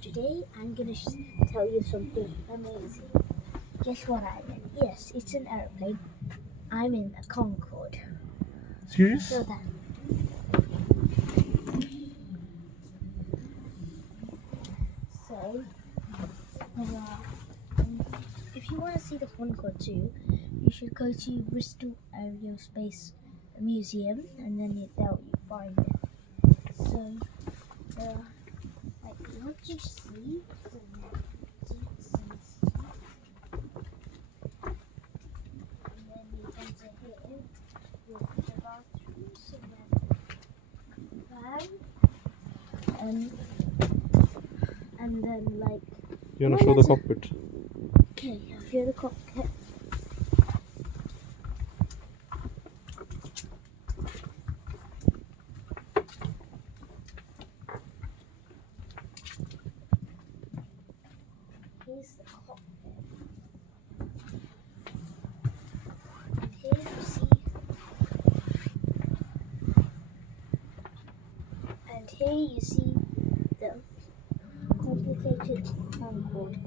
Today I'm gonna tell you something amazing. Guess what I'm in? Yes, it's an airplane. I'm in a Concorde. Serious? So that. So, if you want to see the Concorde too, you should go to Bristol Aerospace Museum, and then you find it. So, like what you see, and then you enter here with the bathrooms and then fan, and then like. You wanna show the cockpit? Okay, I'll show the cockpit. Here's the cockpit. And here you see the complicated Concorde.